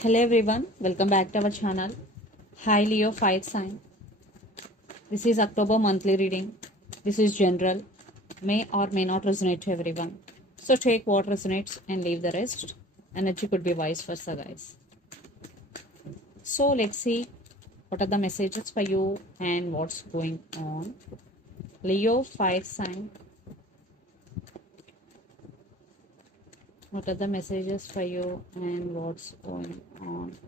Hello everyone, welcome back to our channel. Hi Leo Fire Sign. This is October monthly reading. This is general, may or may not resonate to everyone. So take what resonates and leave the rest. Energy could be vice versa, guys. So let's see what are the messages for you and what's going on. Leo Fire Sign. What are the messages for you and what's going on?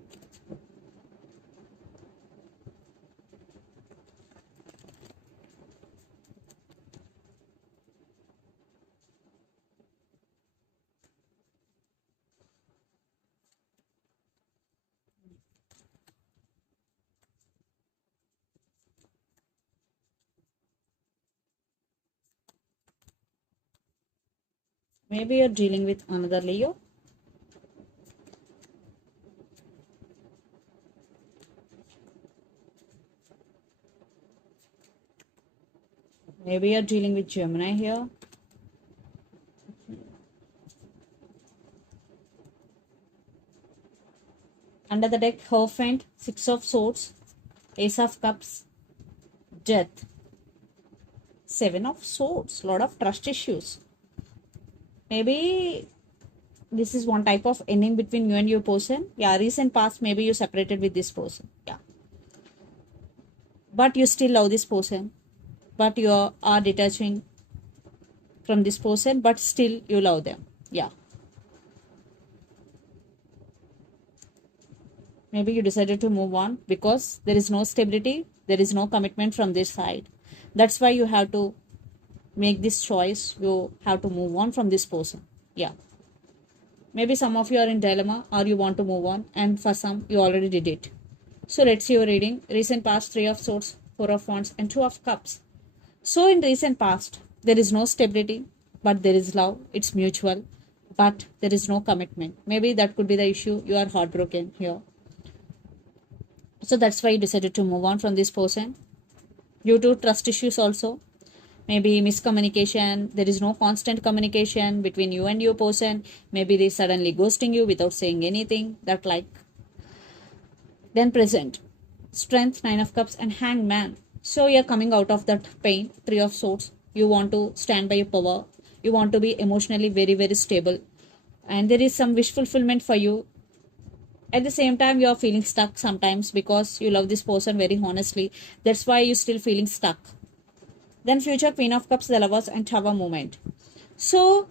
Maybe you're dealing with another Leo. Maybe you're dealing with Gemini here. Under the deck, Hierophant, Six of Swords, Ace of Cups, Death, Seven of Swords, lot of trust issues. Maybe this is one type of ending between you and your person. Yeah, recent past, maybe you separated with this person. Yeah. But you still love this person. But you are detaching from this person, but still you love them. Yeah. Maybe you decided to move on because there is no stability, there is no commitment from this side. That's why you have to make this choice. You have to move on from this person. Yeah. Maybe some of you are in dilemma or you want to move on, and for some you already did it. So let's see your reading. Recent past, Three of Swords, Four of Wands, and Two of Cups. So in recent past, there is no stability, but there is love. It's mutual, but there is no commitment. Maybe that could be the issue. You are heartbroken here. So that's why you decided to move on from this person. Due to trust issues also. Maybe miscommunication, there is no constant communication between you and your person. Maybe they suddenly ghosting you without saying anything. That like. Then present. Strength, Nine of Cups, and Hangman. So you're coming out of that pain, Three of Swords. You want to stand by your power. You want to be emotionally very, very stable. And there is some wish fulfillment for you. At the same time, you're feeling stuck sometimes because you love this person very honestly. That's why you're still feeling stuck. Then future Queen of Cups, the Lovers, and Tower moment. So,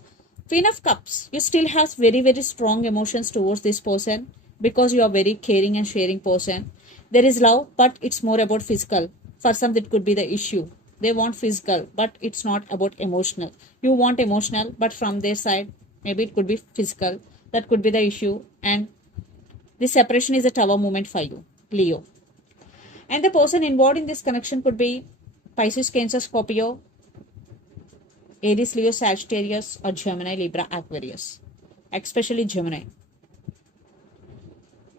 Queen of Cups, you still have very, very strong emotions towards this person because you are very caring and sharing person. There is love, but it's more about physical. For some, that could be the issue. They want physical, but it's not about emotional. You want emotional, but from their side, maybe it could be physical. That could be the issue. And this separation is a Tower moment for you, Leo. And the person involved in this connection could be Pisces, Cancer, Scorpio, Aries, Leo, Sagittarius, or Gemini, Libra, Aquarius. Especially Gemini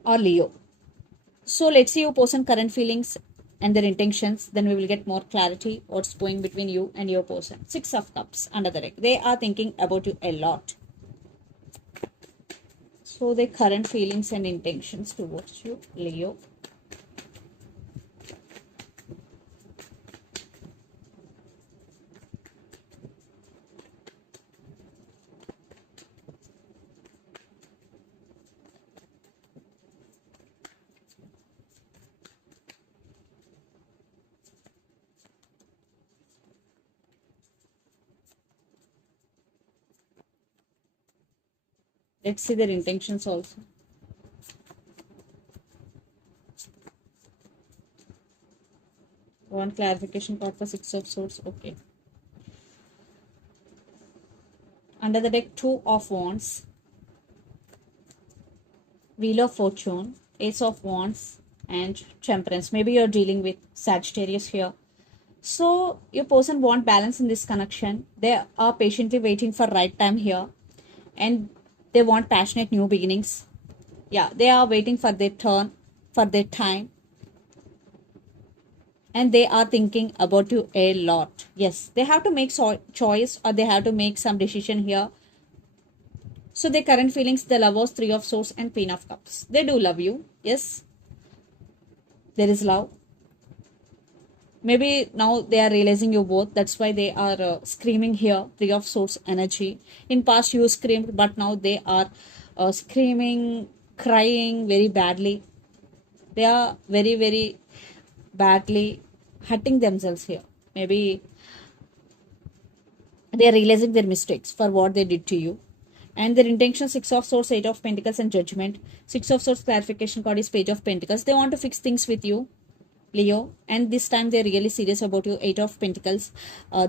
or Leo. So let's see your person current feelings and their intentions. Then we will get more clarity what's going between you and your person. Six of Cups under the deck. They are thinking about you a lot. So their current feelings and intentions towards you, Leo. Let's see their intentions also. One clarification card for Six of Swords. Okay. Under the deck, Two of Wands, Wheel of Fortune, Ace of Wands, and Temperance. Maybe you're dealing with Sagittarius here. So your person want balance in this connection. They are patiently waiting for right time here, and they want passionate new beginnings. Yeah, they are waiting for their turn, for their time, and they are thinking about you a lot. Yes, they have to make choice or they have to make some decision here. So their current feelings, the lovers, Three of Swords and Queen of Cups. They do love you. Yes, there is love. Maybe now they are realizing you both. That's why they are screaming here. Three of Swords energy. In past you screamed, but now they are screaming, crying very badly. They are very, very badly hurting themselves here. Maybe they are realizing their mistakes for what they did to you. And their intention, Six of Swords, Eight of Pentacles and Judgment. Six of Swords clarification card is Page of Pentacles. They want to fix things with you, Leo, and this time they're really serious about you. Eight of Pentacles.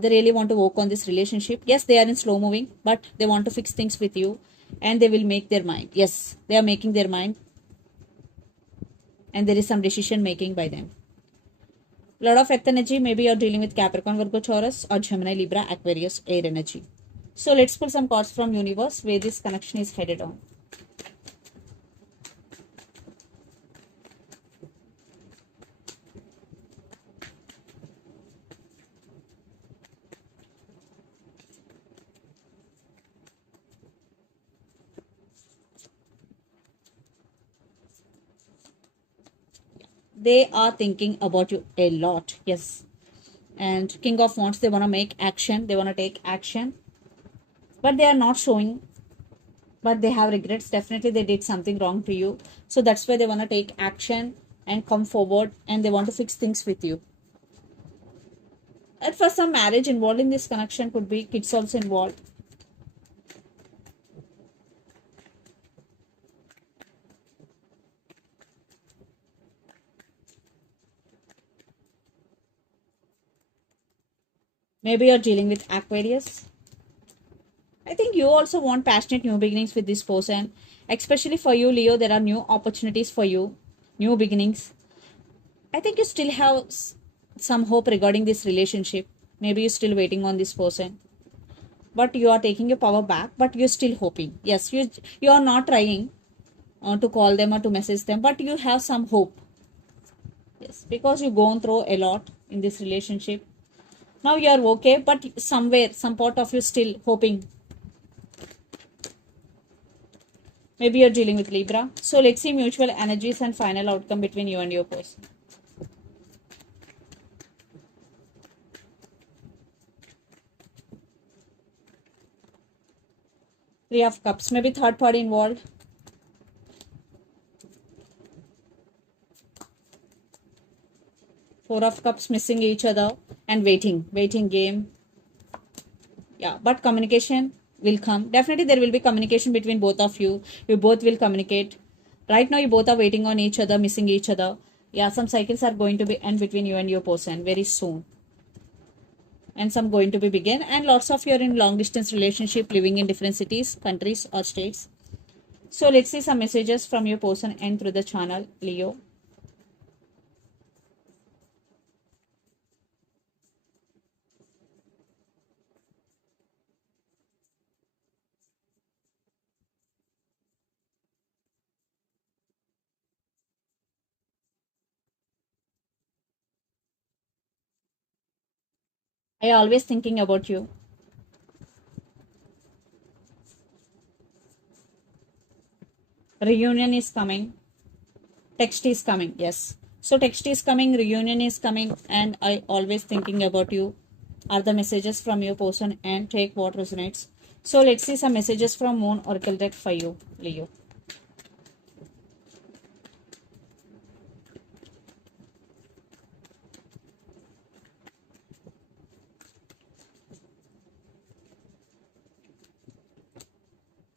They really want to work on this relationship. Yes, they are in slow moving, but they want to fix things with you, and they will make their mind. Yes, they are making their mind, and there is some decision making by them. Lot of earth energy. Maybe you're dealing with Capricorn, Virgo, Taurus, or Gemini, Libra, Aquarius, air energy. So let's pull some cards from universe where this connection is headed on. They are thinking about you a lot. Yes. And King of Wands, they want to make action. They want to take action. But they are not showing. But they have regrets. Definitely they did something wrong to you. So that's why they want to take action and come forward. And they want to fix things with you. And for some marriage involved in this connection, could be kids also involved. Maybe you're dealing with Aquarius. I think you also want passionate new beginnings with this person. Especially for you, Leo, there are new opportunities for you. New beginnings. I think you still have some hope regarding this relationship. Maybe you're still waiting on this person. But you are taking your power back, but you're still hoping. Yes, you are not trying to call them or to message them, but you have some hope. Yes, because you've gone through a lot in this relationship. Now you are okay, but somewhere, some part of you still hoping. Maybe you're dealing with Libra. So let's see mutual energies and final outcome between you and your person. Three of Cups. Maybe third party involved. Four of Cups, missing each other and waiting game. Yeah, but communication will come. Definitely there will be communication between both of you. You both will communicate. Right now you both are waiting on each other, missing each other. Yeah, some cycles are going to be end between you and your person very soon. And some going to be begin. And lots of you are in long distance relationship, living in different cities, countries or states. So let's see some messages from your person and through the channel, Leo. I always thinking about you. Reunion is coming. Text is coming. Yes. So text is coming, reunion is coming, and I always thinking about you are the messages from your person, and take what resonates. So let's see some messages from Moon Oracle deck for you, Leo.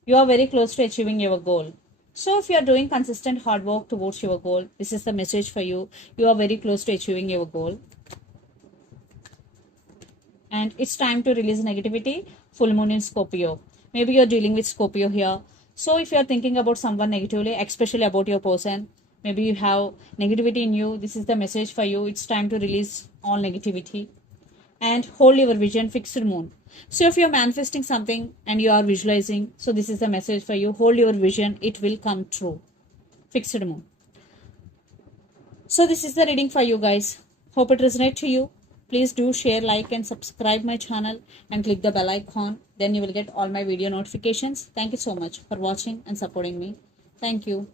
You are very close to achieving your goal. So if you are doing consistent hard work towards your goal, this is the message for you. You are very close to achieving your goal. And it's time to release negativity. Full moon in Scorpio. Maybe you're dealing with Scorpio here. So if you're thinking about someone negatively, especially about your person, maybe you have negativity in you, this is the message for you. It's time to release all negativity and hold your vision. Fixed moon. So if you're manifesting something and you are visualizing, so this is the message for you. Hold your vision, it will come true. Fixed moon. So this is the reading for you guys. Hope it resonates to you. Please do share, like, and subscribe my channel and click the bell icon. Then you will get all my video notifications. Thank you so much for watching and supporting me. Thank you.